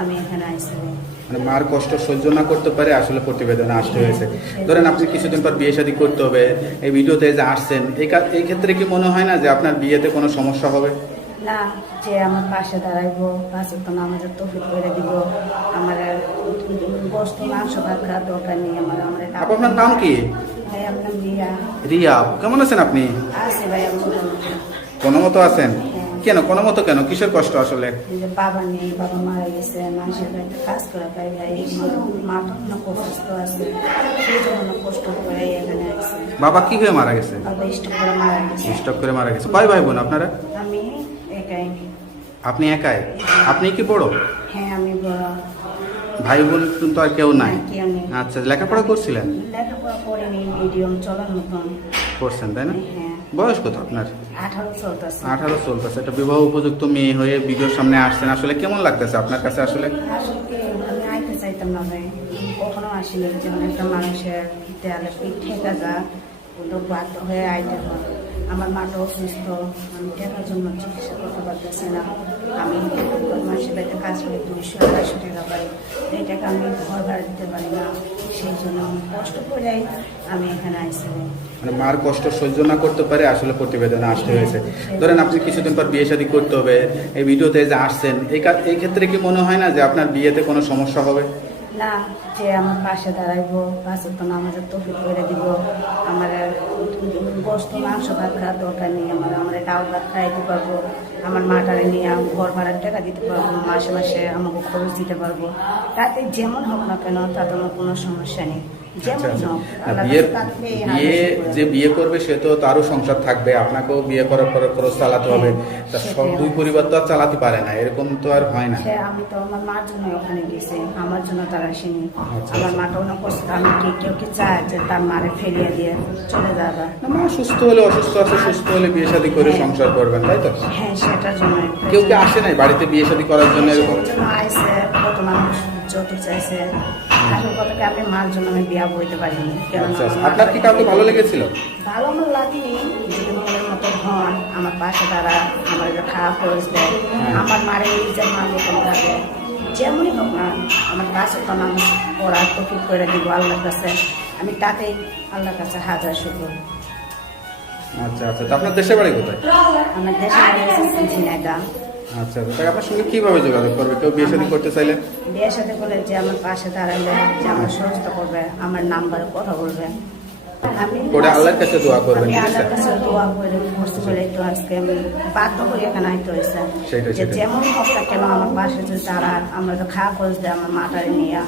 আমি এখানে আইছি। মানে মার কষ্ট সহ্য না করতে পারে আসলে প্রতিবেদনে আসতে হয়েছে। ধরেন আপনি কিছুদিন পর বিয়ে শাদী করতে হবে, এই ভিডিওতে যে আসছেন এই ক্ষেত্রে কি মনে হয় না যে আপনার বিয়েতে কোনো সমস্যা হবে? না, যে আমার পাশে দাঁড়াইবো, পাশে তো আমাদের তৌফিক করে দিব। আমার গোস্ত মাংস ভাত খাওয়ার দরকার নেই। আপনার নাম কি? ভাই আপনার রিয়া। রিয়া, কেমন আছেন আপনি? আছে ভাই আমার কোনো মতো আছেন? কেন কোনো মতো কেন, কিসের কষ্ট আসলে? বাবা নেই, বাবা মারা গেছে, মানুষের বাড়িতে কাজ করা পাই ভাই। মা তখন অসুস্থ আছে, সেই জন্য কষ্ট করে এখানে আসছে। বাবা কি হয়ে মারা গেছে? বাবা স্ট্রোক করে মারা গেছে। স্ট্রোক করে মারা গেছে। কয় ভাই বোন আপনারা? আমি একাই। আপনি একাই? আপনি কি বড়? হ্যাঁ আমি বড়। ভাই বোন তো আর কেউ নাই? কেউ নেই। আচ্ছা, লেখাপড়া করছিলেন? লেখাপড়া করিনি, মিডিয়াম চলার মতন করছেন তাই না? হ্যাঁ। বয়স কত আপনার? 18 চলতেছে। 18 চলতেছে। একটা বিবাহ উপযুক্ত মেয়ে হয়ে ভিডিওর সামনে আসছেন, আসলে কেমন লাগতেছে আপনার কাছে আসলে? আসলে আমি আইতে চাইতাম না ভাই, কখনো আসিনি। যেমন একটা মানুষের দেয়ালে পিঠ ঠেকা যা, ওটা বাধ্য হয়ে আইতে হয়। আমার মাটা অসুস্থ, আমি টাকার জন্য চিকিৎসা করতে পারতেছি না। আমি মানুষের বাড়িতে কাজ করি, 200-250 টাকা পাই, এই টাকা আমি ঘর ভাড়া দিতে পারি না। সেই জন্য আমি কষ্ট করে আমি এখানে আইসি। মানে মার কষ্ট সহ্য না করতে পারে আসলে প্রতিবেদনে আসতে হয়েছে। ধরেন আপনি কিছুদিন পর বিয়ে শাদী করতে হবে, এই ভিডিওতে যে আসছেন এই ক্ষেত্রে কি মনে হয় না যে আপনার বিয়েতে কোনো সমস্যা হবে? না, যে আমার পাশে দাঁড়াইবো, পাশে তো আমাদের তৌফিক করে দিব। আমার গোস্ত মাংস ভাত খাওয়ার দরকার নেই। আমার ডাউল ভাত খাইতে পারবো। আমার মাটারে নিয়ে ঘর ভাড়ার টাকা দিতে পারবো, মাসে মাসে আমাকে খরচ দিতে পারবো। তাতে যেমন হোক না কেন, তাতে আমার কোনো সমস্যা নেই। যেমন হোক, যে বিয়ে করবে সে তো তারও সংসার থাকবে, আপনাকেও বিয়ে করার পরে খরচ চালাতে হবে। তা সব দুই পরিবার তো আর চালাতে পারে না, এরকম তো আর হয় না। আমি তো আমার মার জন্য ওখানে গেছি, আমার জন্য তারা আসেনি। আমার মাটা অনেক কষ্ট। আমি কেউ কি চায় যে তার মারে ফেলিয়ে দিয়ে চলে যাবে? মা সুস্থ হলে, অসুস্থ আছে, সুস্থ হলে বিয়ে শাদী করে সংসার করবেন, তাই তো? হ্যাঁ, সেটার জন্য। কেউ কি আসে নাই বাড়িতে বিয়ে শাদী করার জন্য? এরকম আইসে কত মানুষ যৌতুক চাইছে। আসল কথা কি, আমি মার জন্য আমি বিয়া বইতে পারিনি। আপনার কি কাউকে ভালো লেগেছিল? ভালো আমার লাগেনি। যদি মনের মতো হন, আমার পাশে তারা আমার খাওয়া খরচ দেয়, আমার মারে নিজের মার মতন থাকে, যেমনই হোক না, আমার পাশে তো মানুষ পড়ার তৌফিক করে দিব আল্লাহর কাছে। আমি তাতেই আল্লাহর কাছে হাজার শুকর। আচ্ছা আচ্ছা, আপনার দেশের বাড়ি কোথায়? আমার দেশে ঝিনাইদহ। আচ্ছা, তাই আপনার সঙ্গে কিভাবে যোগাযোগ করবে কেউ বিয়ে শাদী করতে চাইলে? বিয়ের সাথে বলে যে আমার পাশে দাঁড়াইলে, যে আমার সহযোগিতা করবে, আমার নাম্বারে কথা বলবে। পরে আল্লাহর কাছে দোয়া করবেন, ঠিক আছে? আল্লাহর কাছে দোয়া করে করছি বলে তো আজকে আমি বাধ্য করে এখানে আইতে হয়েছে। যে যেমন হোক না কেন, আমার পাশে যে তারা আমরা তো খাওয়া খরচ দেয়, আমার মাটারে নিয়ে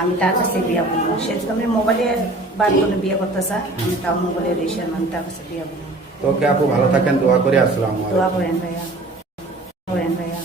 আমি তার কাছে বিয়ে করবো। সে যদি আমি মোবাইলে বাদ করে বিয়ে করতে চাই, আমি তাও মোবাইলের এসে আমি তার কাছে বিয়ে করবো। তো ওকে আপু, ভালো থাকেন, দোয়া করে আসসালামু আলাইকুম। দোয়া করেন ভাইয়া, করেন ভাইয়া।